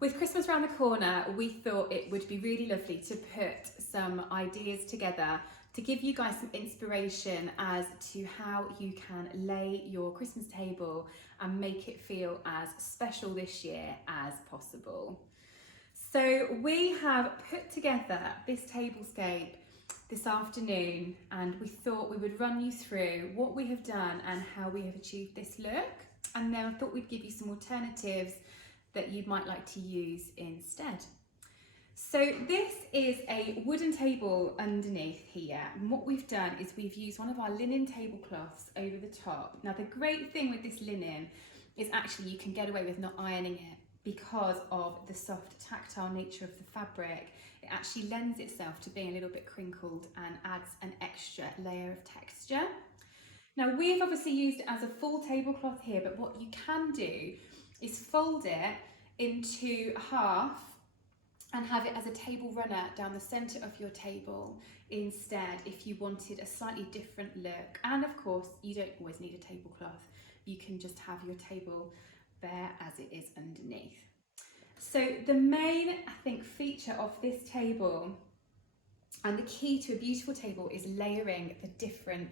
With Christmas around the corner, we thought it would be really lovely to put some ideas together to give you guys some inspiration as to how you can lay your Christmas table and make it feel as special this year as possible. So we have put together this tablescape this afternoon, and we thought we would run you through what we have done and how we have achieved this look, and then I thought we'd give you some alternatives that you might like to use instead. So this is a wooden table underneath here, and what we've done is we've used one of our linen tablecloths over the top. Now the great thing with this linen is actually you can get away with not ironing it because of the soft tactile nature of the fabric. It actually lends itself to being a little bit crinkled and adds an extra layer of texture. Now we've obviously used it as a full tablecloth here, but what you can do is fold it into half and have it as a table runner down the centre of your table instead if you wanted a slightly different look. And of course, you don't always need a tablecloth. You can just have your table there as it is underneath. So the main, I think, feature of this table and the key to a beautiful table is layering the different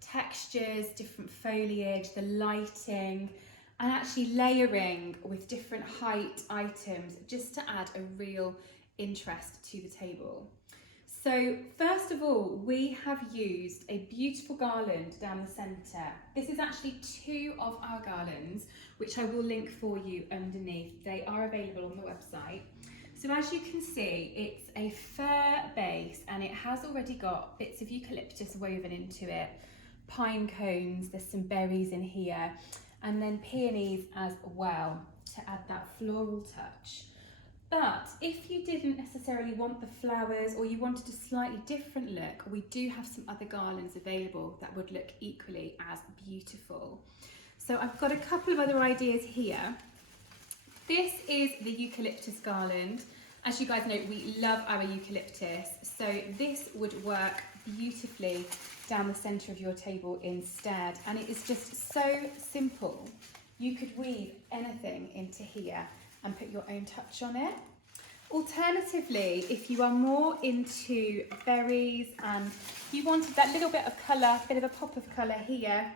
textures, different foliage, the lighting, and actually layering with different height items just to add a real interest to the table. So first of all, we have used a beautiful garland down the centre. This is actually two of our garlands, which I will link for you underneath. They are available on the website. So as you can see, it's a fir base and it has already got bits of eucalyptus woven into it, pine cones, there's some berries in here, and then peonies as well to add that floral touch. But if you didn't necessarily want the flowers or you wanted a slightly different look, we do have some other garlands available that would look equally as beautiful. So I've got a couple of other ideas here. This is the eucalyptus garland. As you guys know, we love our eucalyptus, so this would work beautifully down the centre of your table instead, and it is just so simple. You could weave anything into here and put your own touch on it. Alternatively, if you are more into berries and you wanted that little bit of colour, bit of a pop of colour here,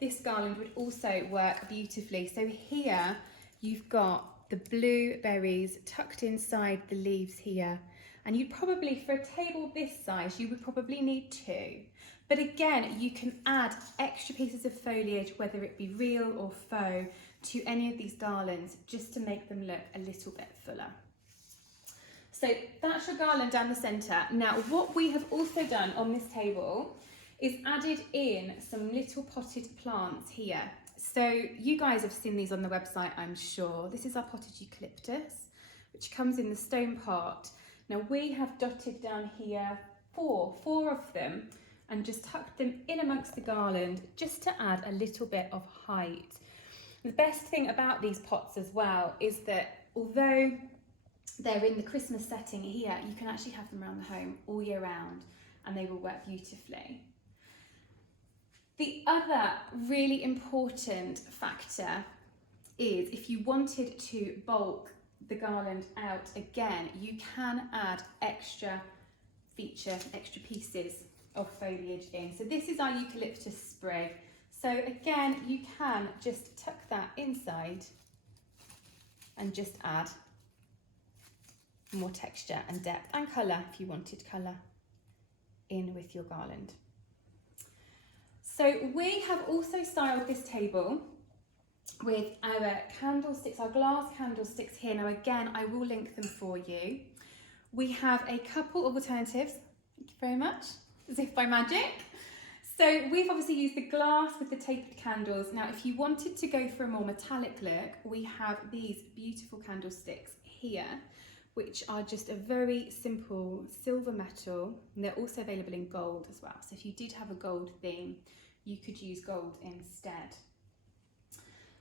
this garland would also work beautifully. So here you've got the blueberries tucked inside the leaves here, and you'd probably, for a table this size, you would probably need two. But again, you can add extra pieces of foliage, whether it be real or faux, to any of these garlands just to make them look a little bit fuller. So that's your garland down the centre. Now what we have also done on this table is added in some little potted plants here. So you guys have seen these on the website, I'm sure. This is our potted eucalyptus, which comes in the stone pot. Now we have dotted down here four of them, and just tucked them in amongst the garland just to add a little bit of height. The best thing about these pots as well is that although they're in the Christmas setting here, you can actually have them around the home all year round and they will work beautifully. The other really important factor is if you wanted to bulk the garland out again, you can add extra pieces of foliage in. So this is our eucalyptus spray. So again, you can just tuck that inside and just add more texture and depth and colour if you wanted colour in with your garland. So we have also styled this table with our candlesticks, our glass candlesticks here. Now again, I will link them for you. We have a couple of alternatives, thank you very much, as if by magic. So we've obviously used the glass with the tapered candles. Now if you wanted to go for a more metallic look, we have these beautiful candlesticks here, which are just a very simple silver metal, and they're also available in gold as well. So if you did have a gold theme, you could use gold instead.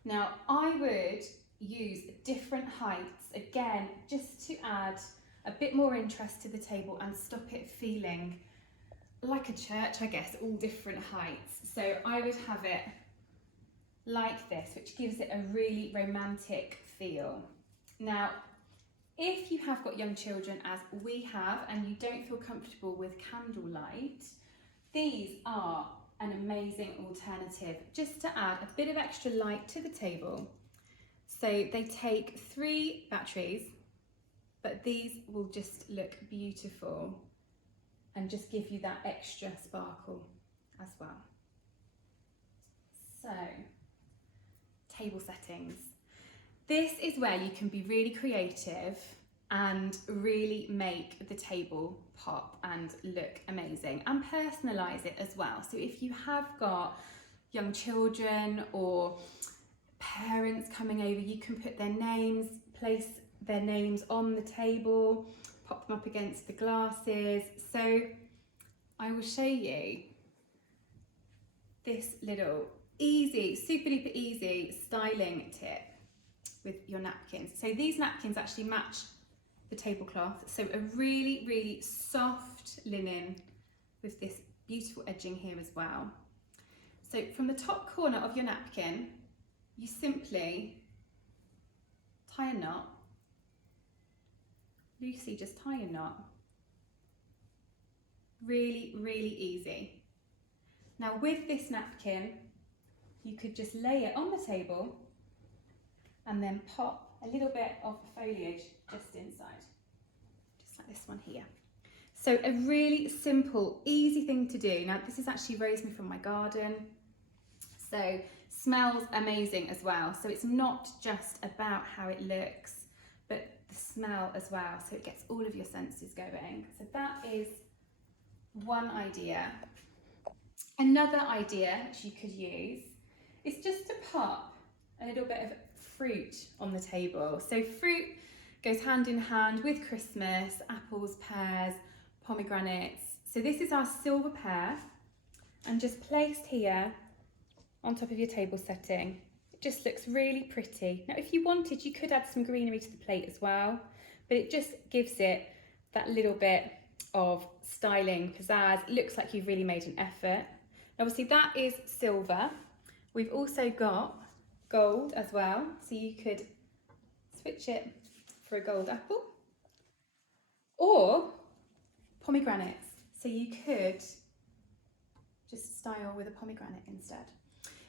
Now I would use different heights, again, just to add a bit more interest to the table and stop it feeling like a church, I guess, all different heights. So I would have it like this, which gives it a really romantic feel. Now, If you have got young children, as we have, and you don't feel comfortable with candlelight, these are an amazing alternative just to add a bit of extra light to the table. So they take 3 batteries, but these will just look beautiful and just give you that extra sparkle as well. So, table settings. This is where you can be really creative and really make the table pop and look amazing, and personalise it as well. So if you have got young children or parents coming over, you can put their names, place their names on the table, pop them up against the glasses. So I will show you this little easy, super duper easy styling tip with your napkins. So these napkins actually match the tablecloth. So a really, really soft linen with this beautiful edging here as well. So from the top corner of your napkin, you simply tie a knot. Loosely just tie a knot. Really, really easy. Now with this napkin, you could just lay it on the table and then pop a little bit of foliage just inside, just like this one here. So a really simple, easy thing to do. Now this is actually rosemary from my garden, so smells amazing as well. So it's not just about how it looks, but the smell as well, so it gets all of your senses going. So that is one idea. Another idea which you could use is just to pop a little bit of fruit on the table. So fruit goes hand in hand with Christmas, apples, pears, pomegranates. So this is our silver pear, and just placed here on top of your table setting. It just looks really pretty. Now if you wanted, you could add some greenery to the plate as well, but it just gives it that little bit of styling pizzazz. It looks like you've really made an effort. Obviously that is silver. We've also got gold as well, so you could switch it for a gold apple, or pomegranates, so you could just style with a pomegranate instead.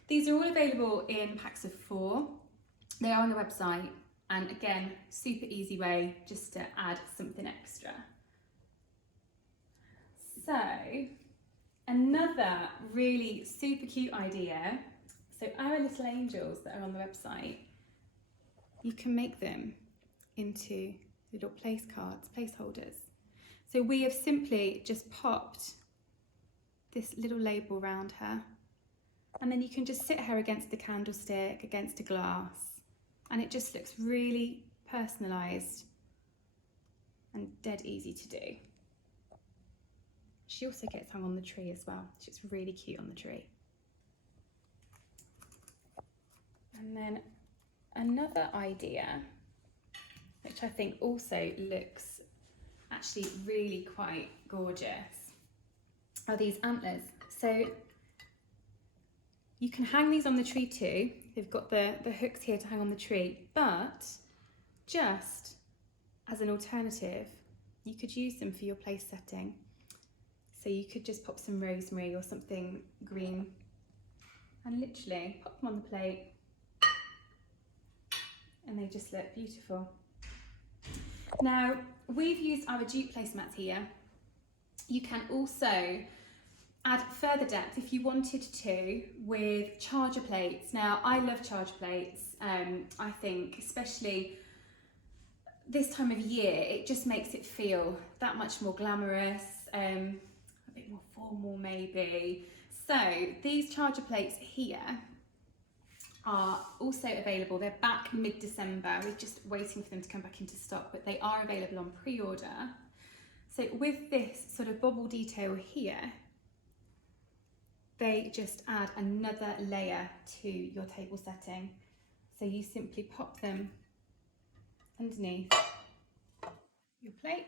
These are all available in packs of 4. They are on the website, and again, super easy way just to add something extra. So another really super cute idea, so our little angels that are on the website, you can make them into little place cards, placeholders. So we have simply just popped this little label around her, and then you can just sit her against the candlestick, against a glass, and it just looks really personalised and dead easy to do. She also gets hung on the tree as well. She's really cute on the tree. And then another idea, which I think also looks actually really quite gorgeous, are these antlers. So you can hang these on the tree too. They've got the hooks here to hang on the tree, but just as an alternative, you could use them for your place setting. So you could just pop some rosemary or something green and literally pop them on the plate, and they just look beautiful. Now, we've used our jute placemats here. You can also add further depth if you wanted to with charger plates. Now, I love charger plates. I think especially this time of year, it just makes it feel that much more glamorous, a bit more formal maybe. So these charger plates here are also available. They're back mid-December. We're just waiting for them to come back into stock, but they are available on pre-order. So with this sort of bobble detail here, they just add another layer to your table setting. So you simply pop them underneath your plate,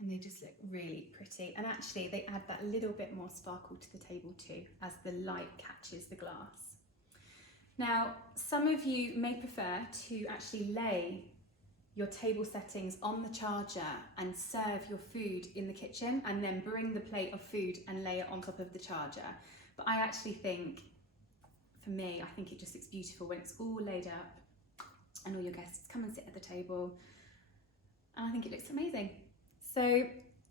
and they just look really pretty. And actually they add that little bit more sparkle to the table too, as the light catches the glass. Now, some of you may prefer to actually lay your table settings on the charger and serve your food in the kitchen, and then bring the plate of food and lay it on top of the charger. But I actually think, for me, I think it just looks beautiful when it's all laid up and all your guests come and sit at the table. And I think it looks amazing. So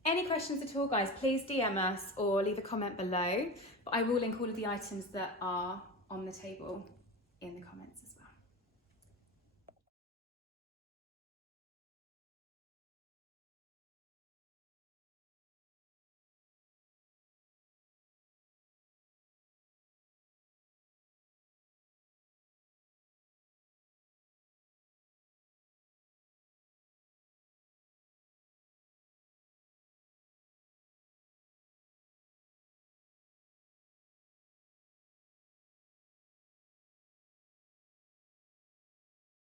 any questions at all, guys, please DM us or leave a comment below. But I will link all of the items that are on the table in the comments as well.